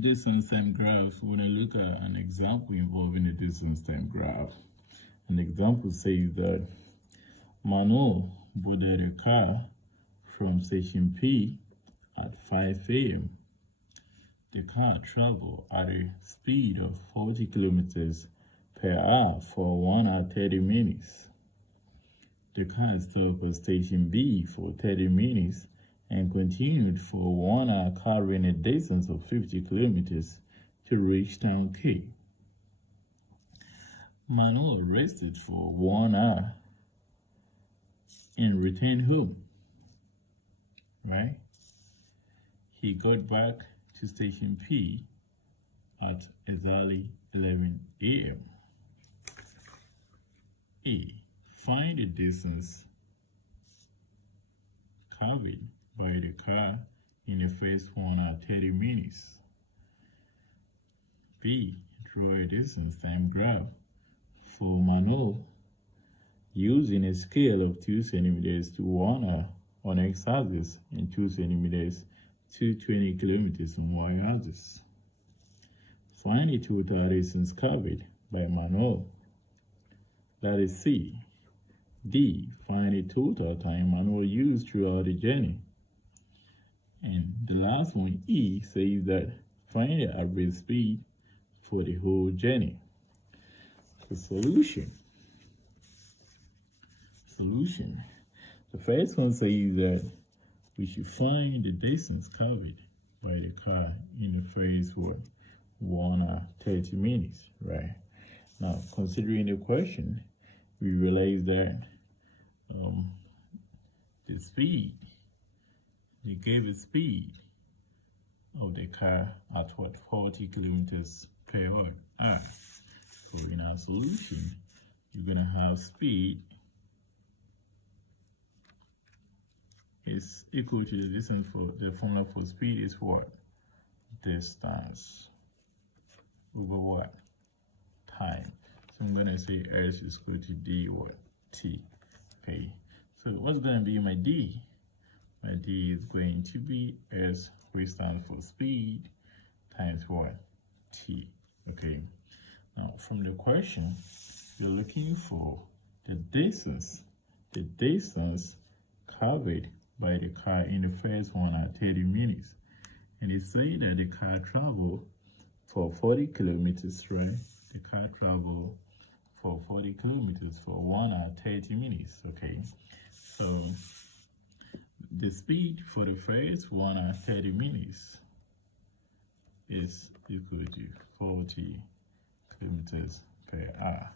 Distance time graphs. When I look at an example involving a distance time graph, an example says that Manuel boarded a car from station P at 5 a.m. The car traveled at a speed of 40 kilometers per hour for 1 hour 30 minutes. The car stopped at station B for 30 minutes and continued for 1 hour, covering a distance of 50 kilometers to reach town K. Manuel rested for 1 hour and returned home. Right? He got back to station P at exactly 11 a.m. A. Find the distance covered by the car in the first 1 hour 30 minutes. B. Draw a distance time graph for Manuel using a scale of 2 centimeters to 1 hour on x-axis and 2 centimeters to 20 kilometers on y-axis. Find the total distance covered by Manuel. That is C. D. Find the total time Manuel used throughout the journey. And the last one, E, says that find the average speed for the whole journey. The solution. The first one says that we should find the distance covered by the car in the first 1 hour 30 minutes, right? Now, considering the question, we realize that the speed, they gave a speed of the car at 40 kilometers per hour. So in our solution, you're gonna have speed is equal to the distance. For the formula for speed is what? Distance over what? Time. So I'm gonna say S is equal to D what? T. Okay. So what's gonna be my D? My D is going to be S, which stands for speed, times what? T. Okay. Now from the question, you're looking for the distance covered by the car in the first 1 hour 30 minutes. And it's saying that the car traveled for 40 kilometers, right? The car traveled for 40 kilometers for 1 hour 30 minutes, okay? So the speed for the first 1 hour 30 minutes is equal to 40 kilometers per hour,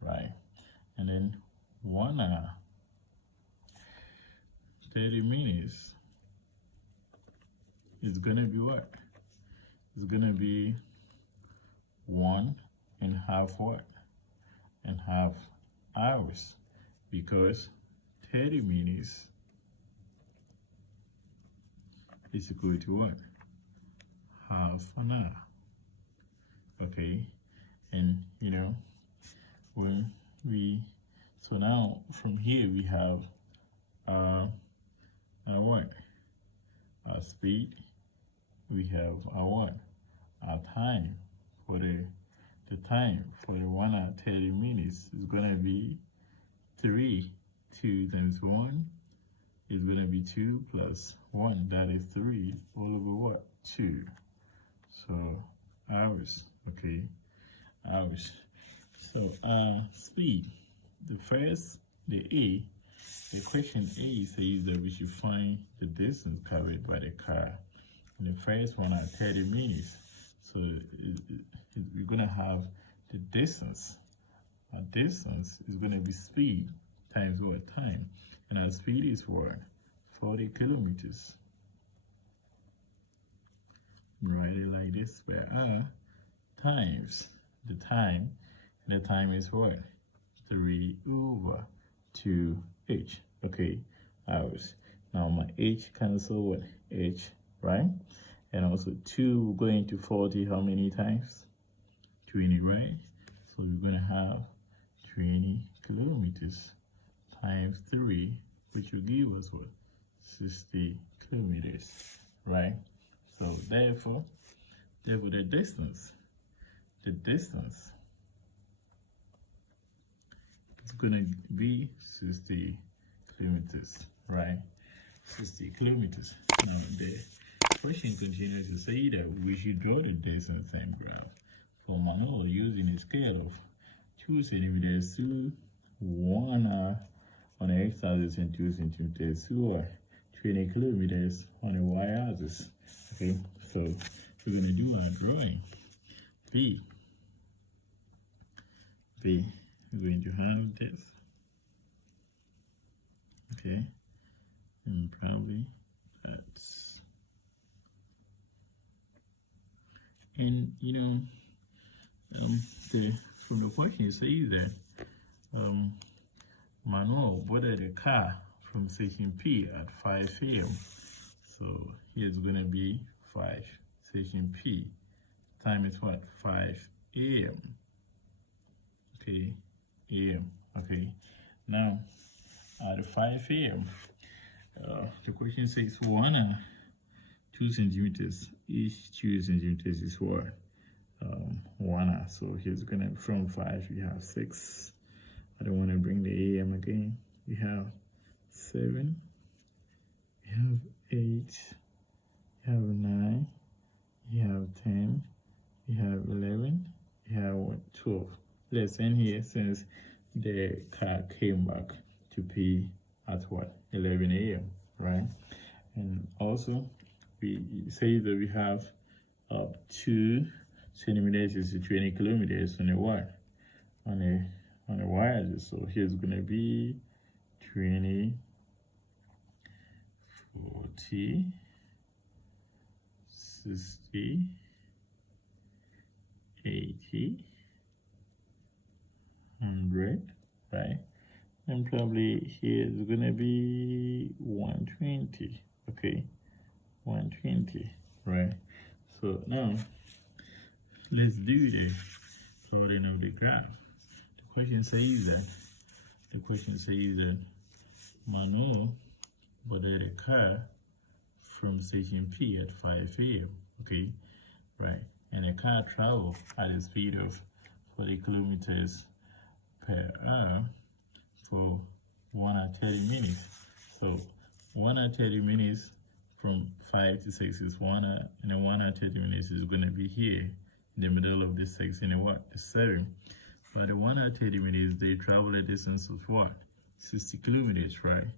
right? And then 1 hour 30 minutes is gonna be what? It's gonna be 1.5 what? And half hours, because 30 minutes is equal to what? Half an hour. Okay, and you know, when we, so now from here we have our what? Our speed. We have our what? Our time. For the time for the 1 hour 30 minutes is gonna be 3. 2 times 1 is gonna be 2 plus 1. That is 3 all over what? 2. So hours. Okay, hours. So speed. The question A says that we should find the distance covered by the car in the first 1 hour 30 minutes. So we're gonna have the distance. Our distance is gonna be speed times what? Time. And our speed is what? 40 kilometers. Write it like this per hour times the time. And the time is what? 3 over 2h. Okay, hours. Now my h cancel what? H, right? And also 2 going to 40 how many times? 20, right? So we're gonna have 20 kilometers times 3, which will give us what? 60 kilometers, right? So therefore, Therefore, the distance is going to be 60 kilometers, right? 60 kilometers. Now, the question continues to say that we should draw the distance and graph for Manuel using a scale of 2 centimeters to 1 hour on the x-axis and 2 centimeters to 20 kilometers on the y-axis. Okay, so we're going to do our drawing. B. We're going to handle this. Okay, and probably that's, and you know, from the question it says that Manuel boarded a car from station P at 5 a.m. So here's going to be 5 station P. Time is what? 5 a.m. Okay, a.m. Okay, now at 5 a.m. The question says 1 2 centimeters. Each 2 centimeters is what? 1 hour. So here's gonna, from 5 we have 6. I don't want to bring the a.m. again. We have 7. We have 8. We have 9. We have 10. We have 11. We have 12. Let's end here since the car came back to P at what? 11 a.m. right? And also we say that we have up 2 centimeters is 20 kilometers on the what? On the y-axis. So here's gonna be 20, 40, 60, 80, 100, right? And probably here is gonna be 120. Okay, 120, right? So now let's do the plotting of the graph. The question says that Manuel boarded a car from station P at 5 a.m. Okay, right? And the car traveled at a speed of 40 kilometers per hour for 1 hour 30 minutes. So 1 hour 30 minutes from 5 to 6 is 1 hour, and then 1 hour 30 minutes is going to be here in the middle of the 6 and what? The 7. But the 1 hour 30 minutes, they travel a distance of what? 60 kilometers, right?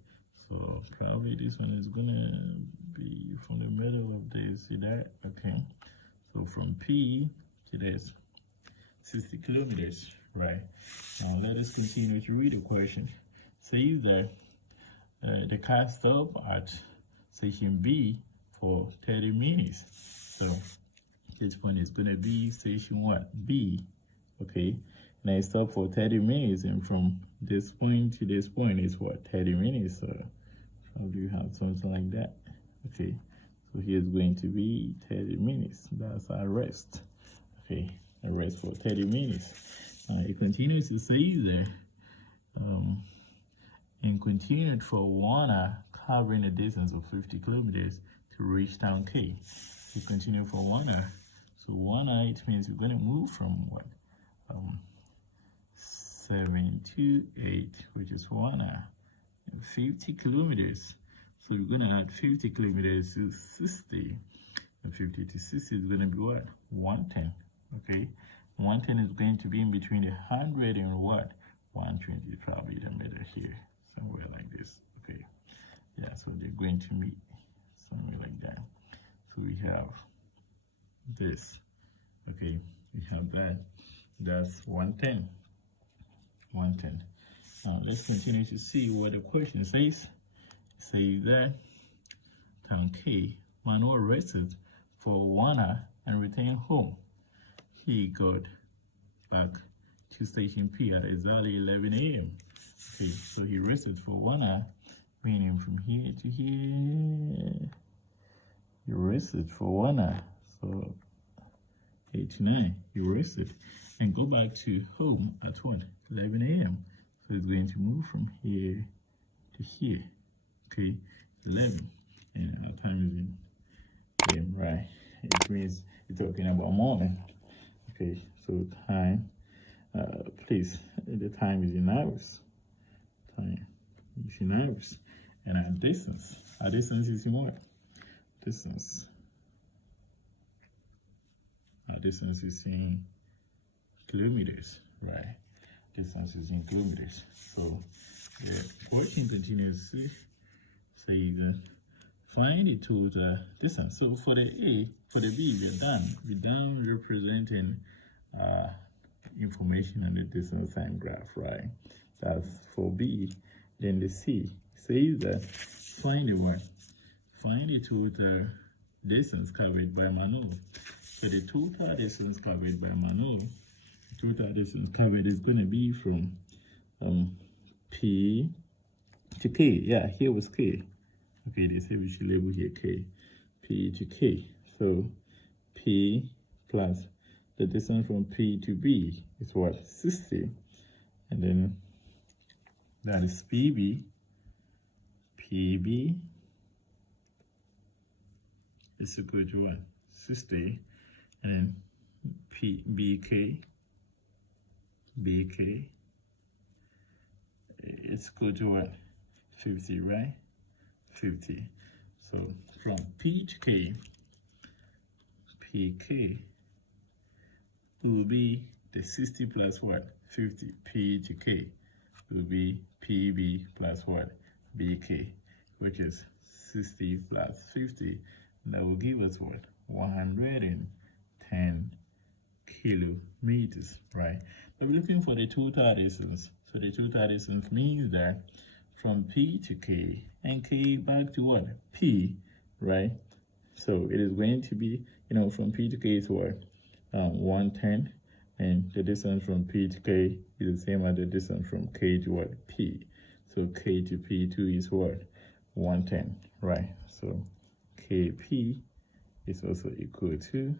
So probably this one is going to be from the middle of this, see that? Okay. So from P to this, 60 kilometers, right? Now let us continue to read the question. Says that the car stopped at station B for 30 minutes. So this point is going to be station what? B. Okay. And I stop for 30 minutes, and from this point to this point is what? 30 minutes. So probably you have something like that. Okay. So here's going to be 30 minutes. That's our rest. Okay. A rest for 30 minutes. It continues to say that and continued for 1 hour, covering a distance of 50 kilometers to reach town K. We continue for 1 hour. So 1 hour, it means we're going to move from what? 7 to 8, which is 1 hour, 50 kilometers. So we're going to add 50 kilometers to 60. And 50 to 60 is going to be what? 110. Okay. 110 is going to be in between the 100 and what? 120, probably the middle here, somewhere like this. Okay. Yeah, so they're going to meet somewhere like that. So we have this. Okay. We have that. That's 110. 110. Now let's continue to see what the question says. It says that town K, Manuel rested for 1 hour and returned home. He got back to station P at exactly 11 a.m. Okay, so he rested for 1 hour, meaning from here to here. He rested for 1 hour, so 8 to 9. He rested and go back to home at what? 11 a.m. So it's going to move from here to here. Okay, 11, and our time is in AM, right? It means You're talking about morning. Okay, so time, please, the time is in hours. Time is in hours. And our distance is in what? Distance. Our distance is in kilometers, right? Distance is in kilometers. So the working continuously says find the total distance. So for the A, for the B, we're done. We're done representing information on the distance time graph, right? That's for B. Then the C says that find the what? Find the total distance covered by Manu. So the total distance covered by Manu, total distance covered is going to be from P to K. Yeah, here was K. Okay, they say we should label here K. P to K. So P plus the distance from P to B is what? 60. And then that is PB. PB is equal to what? 60. And then BK is equal to what? 50, right? 50. So from P to K, PK will be the 60 plus what? 50. P to K will be PB plus what? BK, which is 60 plus 50. That will give us what? 110 kilometers, right? But we're looking for the total distance. So the total distance means that from P to K and K back to what? P, right? So it is going to be, from P to K is what? 110. And the distance from P to K is the same as the distance from K to what? P. So K to P2 is what? 110, right? So KP is also equal to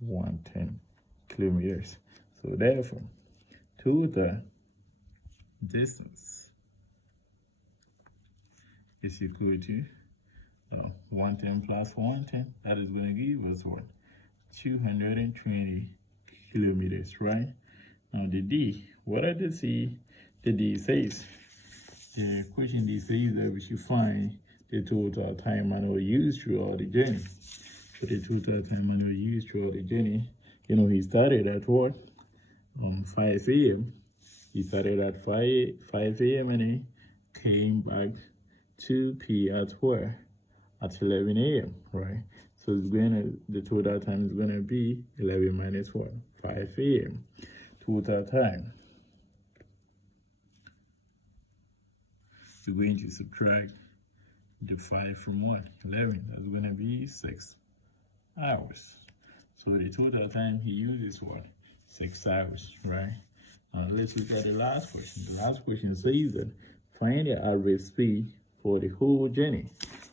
110 kilometers. So therefore, total distance is equal to 110 plus 110. That is going to give us what? 220 kilometers, right? Now the D, what did the C? The D says, the question D says that we should find the total time manual used throughout the journey. So the total time manual used throughout the journey, he started at what? 5 a.m. He started at 5 a.m. and he came back to P at where? At 11 a.m., right? So the total time is going to be 11 minus what? 5 a.m. Total time. We're going to subtract the 5 from what? 11. That's going to be 6 hours. So the total time he uses what? 6 hours, right? Now let's look at the last question. The last question says that find the average speed for the whole journey,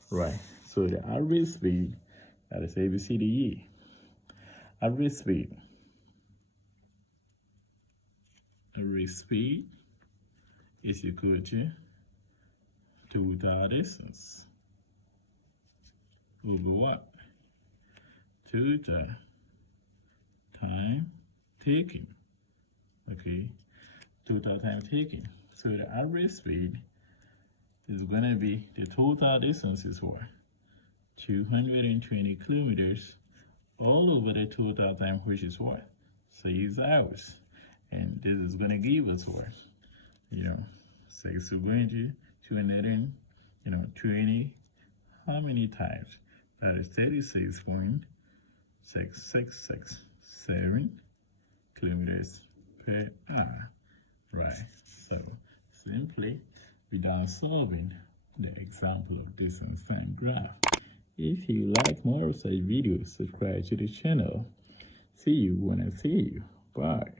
right? So the average speed, that is ABCDE. Average speed. Average speed is equal to total distance over what? Total time taken. Okay, total time taken. So the average speed is going to be, the total distance is what? 220 kilometers all over the total time, which is what? 6 hours. And this is going to give us what? 6 is going to 220, how many times? That is 36.6667 kilometers per hour, right? So simply, we're done solving the example of distance time graph. If you like more of such videos, subscribe to the channel. See you when I see you. Bye.